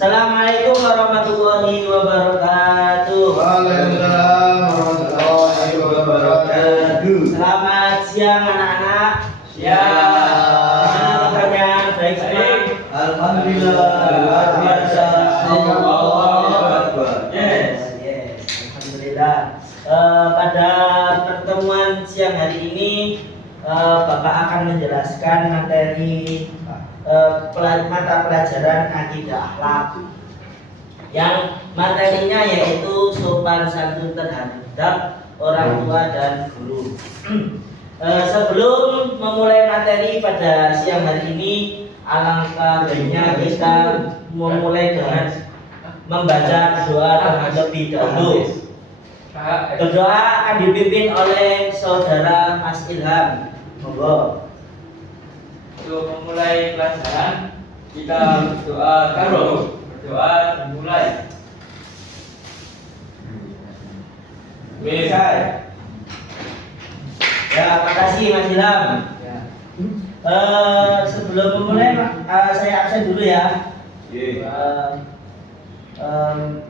Assalamualaikum warahmatullahi wabarakatuh. Waalaikumsalam warahmatullahi wabarakatuh. Selamat siang anak-anak. Siang. Gimana kabarnya? Baik semua? Alhamdulillah. Luar biasa. Yes. Alhamdulillah. Pada pertemuan siang hari ini Bapak akan menjelaskan materi mata pelajaran akidah akhlak yang materinya yaitu sopan santun terhadap orang tua dan guru. Sebelum memulai materi pada siang hari ini, alangkah baiknya kita memulai dengan membaca doa terlebih dahulu. Berdoa akan dipimpin oleh saudara Mas Ilham. Monggo. Untuk memulai pelajaran kita berdoa dulu. Berdoa dimulai. Selesai. Ya, makasih Mas Ilham. Ya. Sebelum memulai saya absen dulu ya.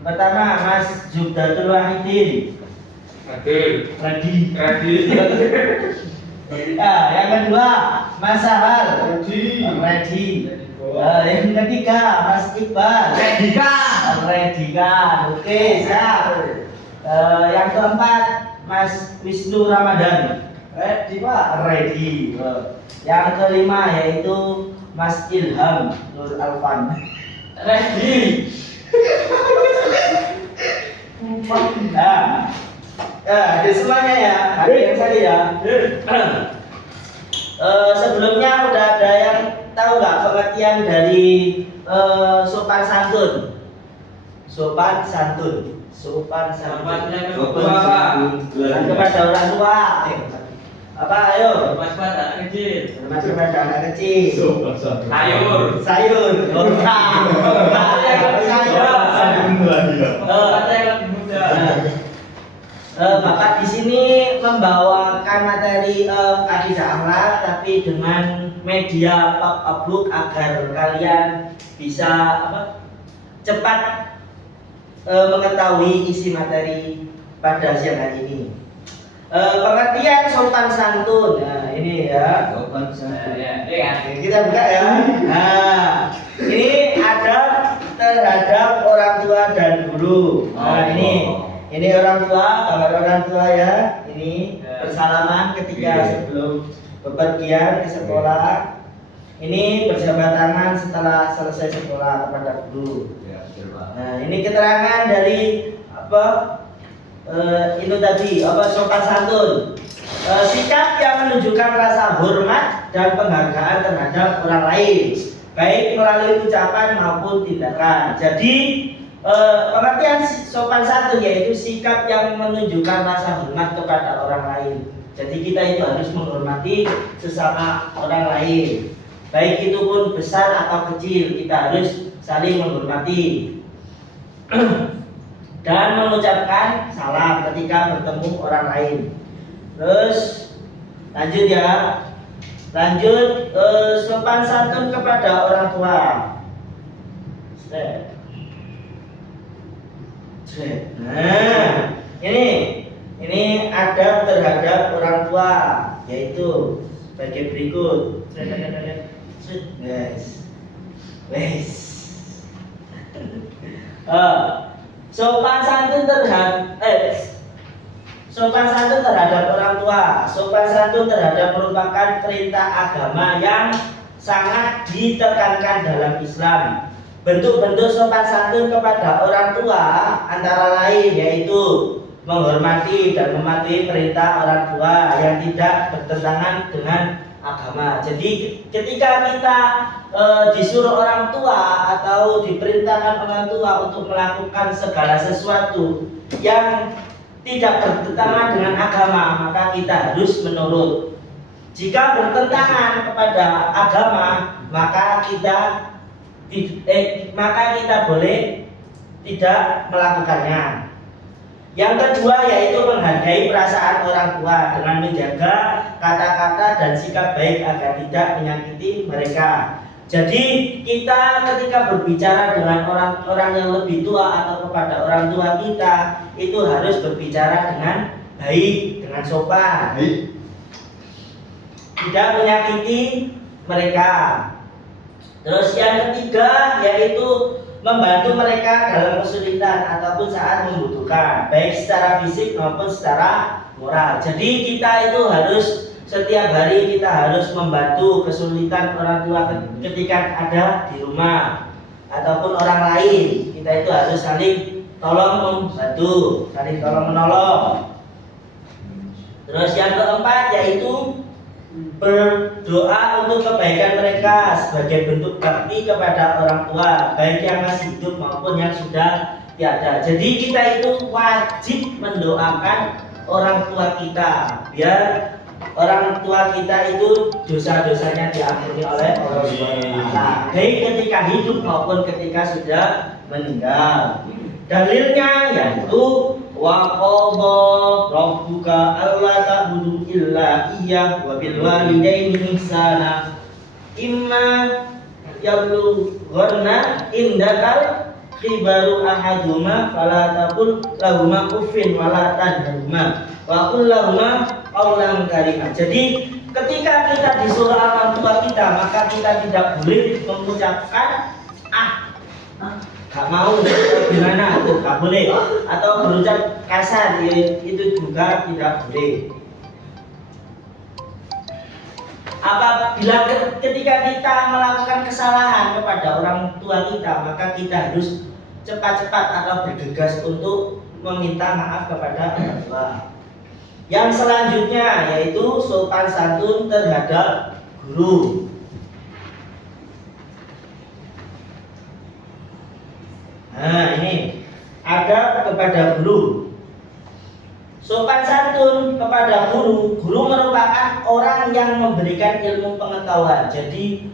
Pertama Mas Jubdatul Wahidin. Hadir. Ready. Ready. Yang kedua Mas Sahal. Ready. Yang ketiga Mas Iqbal. Ready kan? Oke, siap. Yang keempat Mas Wisnu Ramadan. Ready, Pak. Ready. Yang kelima yaitu Mas Ilham Nur Alfan. Ready. Jadi semuanya ya, hadir sekali ya. Sebelumnya udah ada yang tahu nggak pengertian dari sopan santun? Sopan santun. Selamatnya kedua, Pak. Kepada orang tua. Apa? Ayo. Mas anak kecil. Mas kepada anak kecil. Sayur. Sayur. Kata yang lebih muda. Bapak di sini membawakan materi akidah akhlak tapi dengan media pub agar kalian bisa cepat mengetahui isi materi pada siang hari ini. Pengertian sopan santun. Nah, ini ya. Sopan santun. Kita buka ya. Nah, ini adab terhadap orang tua dan guru. Nah, ini orang tua, gambar orang tua ya. Ini bersalaman ketika sebelum bepergian ke sekolah. Ini berjabat tangan setelah selesai sekolah kepada guru. Nah, ini keterangan dari itu tadi sopan santun. Sikap yang menunjukkan rasa hormat dan penghargaan terhadap orang lain, baik melalui ucapan maupun tindakan. Jadi pengertian sopan santun yaitu sikap yang menunjukkan rasa hormat kepada orang lain. Jadi kita itu harus menghormati sesama orang lain, baik itu pun besar atau kecil, kita harus saling menghormati dan mengucapkan salam ketika bertemu orang lain. Terus lanjut ya. Lanjut sopan santun kepada orang tua. Nah, ini adab terhadap orang tua yaitu sebagai berikut. Guys. Sopan santun terhadap orang tua. Sopan santun terhadap merupakan perintah agama yang sangat ditekankan dalam Islam. Bentuk-bentuk sopan santun kepada orang tua antara lain yaitu menghormati dan mematuhi perintah orang tua yang tidak bertentangan dengan agama. Jadi ketika kita disuruh orang tua atau diperintahkan orang tua untuk melakukan segala sesuatu yang tidak bertentangan dengan agama, maka kita harus menurut. Jika bertentangan kepada agama, maka kita boleh tidak melakukannya. Yang kedua yaitu menghargai perasaan orang tua dengan menjaga kata-kata dan sikap baik agar tidak menyakiti mereka. Jadi kita ketika berbicara dengan orang-orang yang lebih tua atau kepada orang tua kita itu harus berbicara dengan baik, dengan sopan, tidak menyakiti mereka. Terus yang ketiga yaitu membantu mereka dalam kesulitan ataupun saat membutuhkan, baik secara fisik maupun secara moral. Jadi kita itu harus setiap hari kita harus membantu kesulitan orang tua ketika ada di rumah ataupun orang lain. Kita itu harus saling tolong membantu, saling tolong menolong. Terus yang keempat yaitu berdoa untuk kebaikan mereka sebagai bentuk bakti kepada orang tua, baik yang masih hidup maupun yang sudah tiada. Jadi kita itu wajib mendoakan orang tua kita biar orang tua kita itu dosa-dosanya diampuni oleh Allah SWT, baik ketika hidup maupun ketika sudah meninggal. Dalilnya yaitu wa qadha rabbuka alla ta'budu illa iyyah wa bil walidaini ihsana imma yablughanna indakal kibaru ahaduma fala taqul lahuma uffin wala tanharhuma wa qul lahuma qawlan karima. Jadi ketika kita disuruh orang tua kita, maka kita tidak boleh mengucapkan gak mau gimana itu gak boleh, atau berucap kasar itu juga tidak boleh. Apabila ketika kita melakukan kesalahan kepada orang tua kita, maka kita harus cepat-cepat atau bergegas untuk meminta maaf kepada orang tua. Yang selanjutnya yaitu sopan santun terhadap guru. Nah, ini ada kepada guru. Sopan santun kepada guru. Guru merupakan orang yang memberikan ilmu pengetahuan. Jadi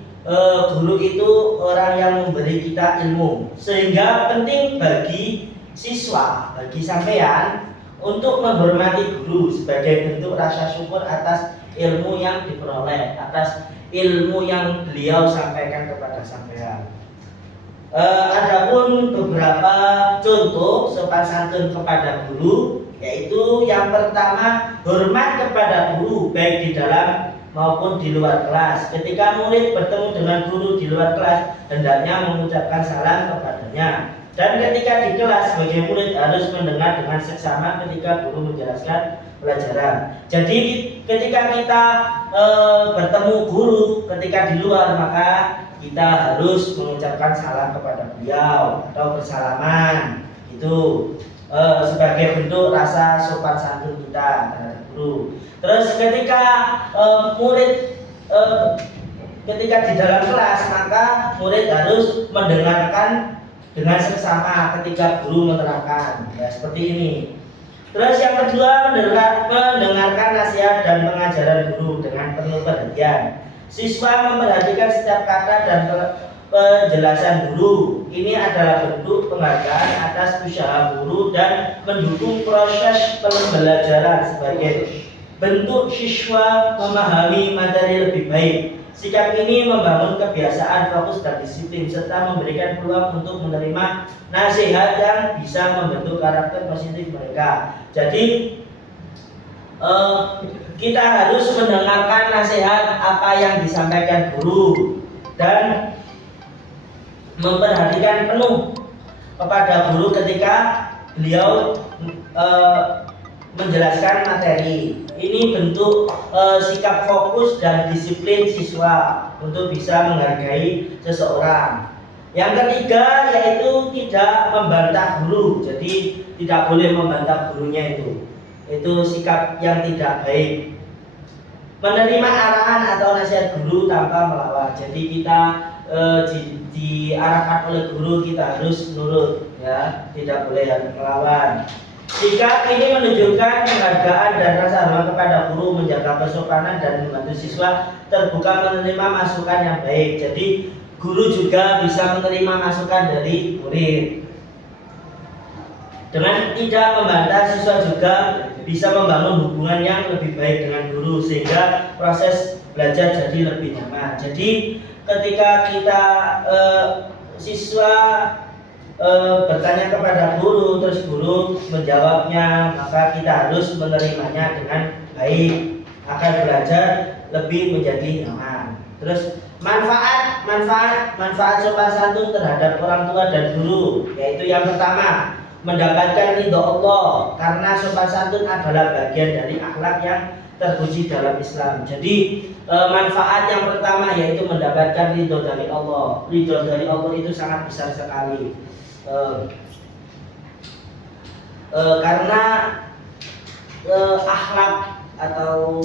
guru itu orang yang memberi kita ilmu. Sehingga penting bagi siswa, bagi sampean untuk menghormati guru sebagai bentuk rasa syukur atas ilmu yang diperoleh, atas ilmu yang beliau sampaikan kepada sampean. Adapun beberapa contoh sopan santun kepada guru, yaitu yang pertama hormat kepada guru baik di dalam maupun di luar kelas. Ketika murid bertemu dengan guru di luar kelas, hendaknya mengucapkan salam kepadanya. Dan ketika di kelas sebagai murid harus mendengar dengan seksama ketika guru menjelaskan pelajaran. Jadi ketika kita bertemu guru ketika di luar, maka kita harus mengucapkan salam kepada beliau atau bersalaman. Itu sebagai bentuk rasa sopan santun kita terhadap guru. Terus ketika murid ketika di dalam kelas, maka murid harus mendengarkan dengan seksama ketika guru menerangkan, ya seperti ini. Terus yang kedua, mendengarkan nasihat dan pengajaran guru dengan penuh perhatian. Siswa memperhatikan setiap kata dan penjelasan guru. Ini adalah bentuk penghargaan atas usaha guru dan mendukung proses pembelajaran sebagai bentuk siswa memahami materi lebih baik. Sikap ini membangun kebiasaan fokus dan disiplin serta memberikan peluang untuk menerima nasihat yang bisa membentuk karakter positif mereka. Jadi kita harus mendengarkan nasihat apa yang disampaikan guru dan memperhatikan penuh kepada guru ketika beliau menjelaskan materi. Ini bentuk sikap fokus dan disiplin siswa untuk bisa menghargai seseorang. Yang ketiga yaitu tidak membantah guru. Jadi tidak boleh membantah gurunya itu. Itu sikap yang tidak baik. Menerima arahan atau nasihat guru tanpa melawan. Jadi kita diarahkan oleh guru, kita harus nurut, ya, tidak boleh melawan. Sikap ini menunjukkan penghargaan dan rasa hormat kepada guru, menjaga kesopanan dan membantu siswa terbuka menerima masukan yang baik. Jadi guru juga bisa menerima masukan dari murid. Dengan tidak membantah, siswa juga bisa membangun hubungan yang lebih baik dengan guru sehingga proses belajar jadi lebih nyaman. Jadi ketika kita siswa bertanya kepada guru, terus guru menjawabnya, maka kita harus menerimanya dengan baik agar belajar lebih menjadi nyaman. Terus manfaat sopan santun terhadap orang tua dan guru, yaitu yang pertama, mendapatkan ridho Allah, karena sopan santun adalah bagian dari akhlak yang terpuji dalam Islam. Jadi manfaat yang pertama yaitu mendapatkan ridho dari Allah. Ridho dari Allah itu sangat besar sekali. Karena akhlak atau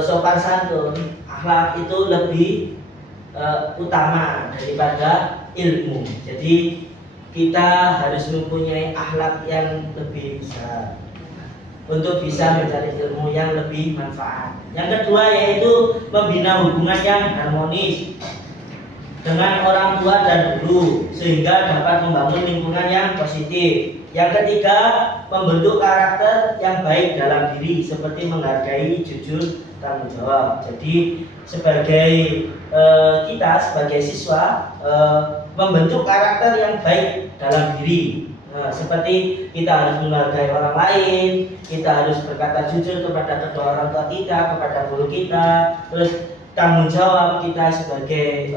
sopan santun, akhlak itu lebih utama daripada ilmu. Jadi kita harus mempunyai akhlak yang lebih besar untuk bisa mencari ilmu yang lebih manfaat. Yang kedua yaitu membina hubungan yang harmonis dengan orang tua dan guru sehingga dapat membangun lingkungan yang positif. Yang ketiga, membentuk karakter yang baik dalam diri seperti menghargai, jujur, tanggung jawab. Jadi sebagai kita sebagai siswa membentuk karakter yang baik dalam diri. Seperti kita harus menghargai orang lain, kita harus berkata jujur kepada kedua orang tua kita, kepada guru kita, terus tanggung jawab kita sebagai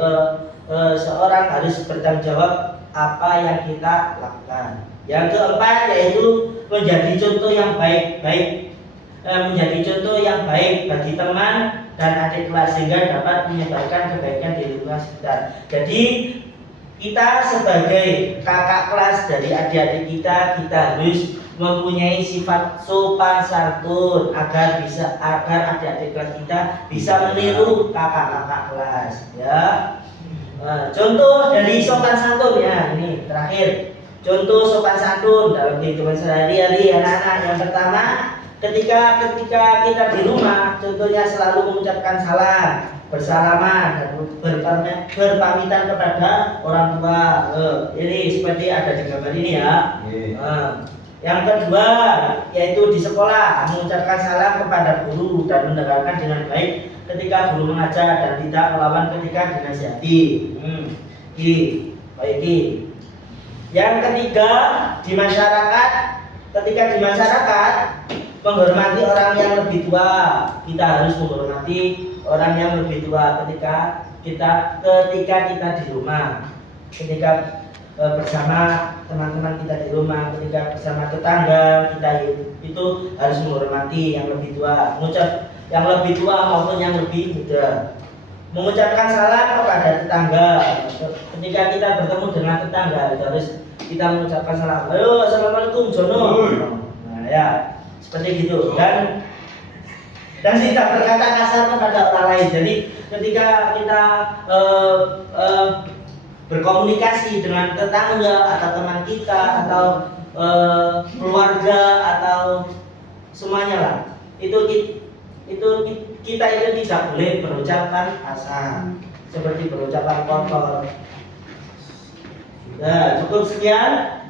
seorang harus bertanggung jawab apa yang kita lakukan. Yang keempat yaitu menjadi contoh yang baik menjadi contoh yang baik bagi teman dan adik kelas sehingga dapat menyebarkan kebaikan di lingkungan sekitar. Jadi kita sebagai kakak kelas dari adik-adik kita harus mempunyai sifat sopan santun agar adik-adik kelas kita bisa meniru kakak-kakak kelas, ya. Contoh dari sopan santun ya, ini terakhir. Contoh sopan santun dalam kehidupan sehari-hari anak-anak. Yang pertama, ketika kita di rumah, contohnya selalu mengucapkan salam, bersalaman dan berpamitan kepada orang tua. Ini seperti ada di gambar ini ya. Yang kedua yaitu di sekolah mengucapkan salam kepada guru dan mendengarkan dengan baik ketika guru mengajar dan tidak melawan ketika dinasihati. Baik. Yang ketiga di masyarakat, ketika di masyarakat menghormati orang yang lebih tua. Kita harus menghormati orang yang lebih tua ketika kita di rumah, ketika bersama teman-teman kita di rumah, ketika bersama tetangga kita itu harus menghormati yang lebih tua, yang lebih tua maupun yang lebih muda. Mengucapkan salam kepada tetangga. Ketika kita bertemu dengan tetangga itu harus kita mengucapkan salam. Halo, assalamualaikum Jono. Nah ya, seperti gitu. Dan tidak berkata kasar kepada orang lain. Jadi ketika kita berkomunikasi dengan tetangga atau teman kita atau keluarga atau semuanya lah, itu kita tidak boleh berucapan kasar seperti berucapan kotor. Nah, cukup sekian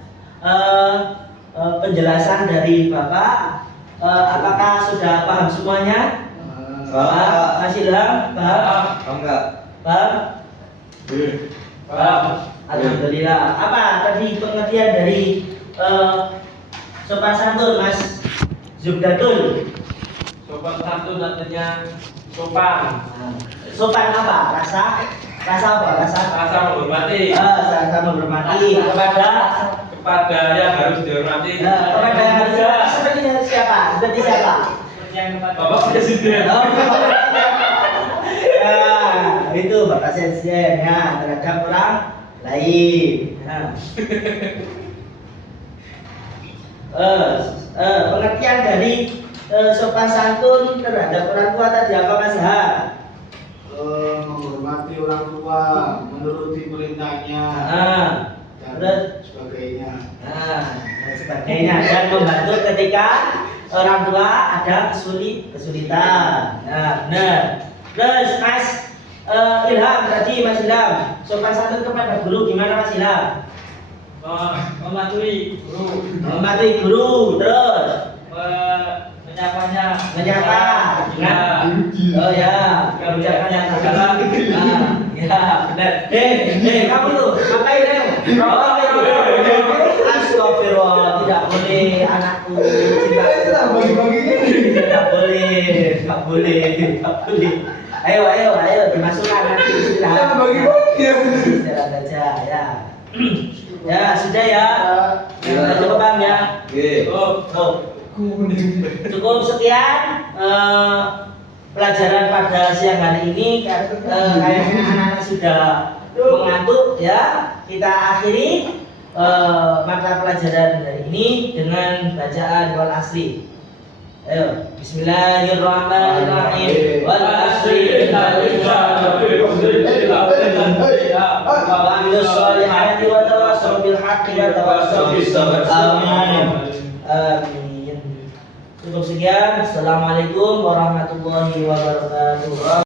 penjelasan dari Bapak. Apakah sudah paham semuanya? Pak masih paham? Enggak. Paham? Paham. Alhamdulillah. Apa tadi pengertian dari sopan santun, Mas Zubdatul? Sopan santun artinya sopan. Sopan apa? Rasa apa? Rasa menghormati. Rasa menghormati kepada yang harus dihormati. Kepada yang harus dihormati seperti siapa? Seperti siapa? Bapak Presiden. Ya, itu Bapak Presiden ya terhadap orang lain. Pengertian dari sopan santun terhadap orang tua tadi apa Mas Ha? Menghormati orang tua, menuruti perintahnya, dan sebagainya. Dan sebagainya, dan membantu ketika orang tua ada kesulitan. Benar. Terus Mas Ilham tadi, Mas Ilham, sopan santun kepada guru gimana Mas Ilham? Mematuhi guru. Terus menyapanya menyapa dengan Oh ya, kebijakan yang adalah ya benar. Kamu tuh ngapain deh? Astagfirullah, tidak boleh anakku. Tidak boleh. Ayo, dimasukkan nanti istirahat. Istirahat aja ya. Ya sudah ya. Cukup paham ya. Cukup sekian pelajaran pada siang hari ini. Kayaknya anak-anak sudah mengantuk ya. Kita akhiri mata pelajaran hari ini dengan bacaan wal asri. Ayo, Bismillahirrahmanirrahim. Wal asri innal insana lafi khusr wa amilus solihati wa tawassaw bil haqqi wa tawassaw bis sabr. Amin. Cukup sekian. Assalamualaikum warahmatullahi wabarakatuh.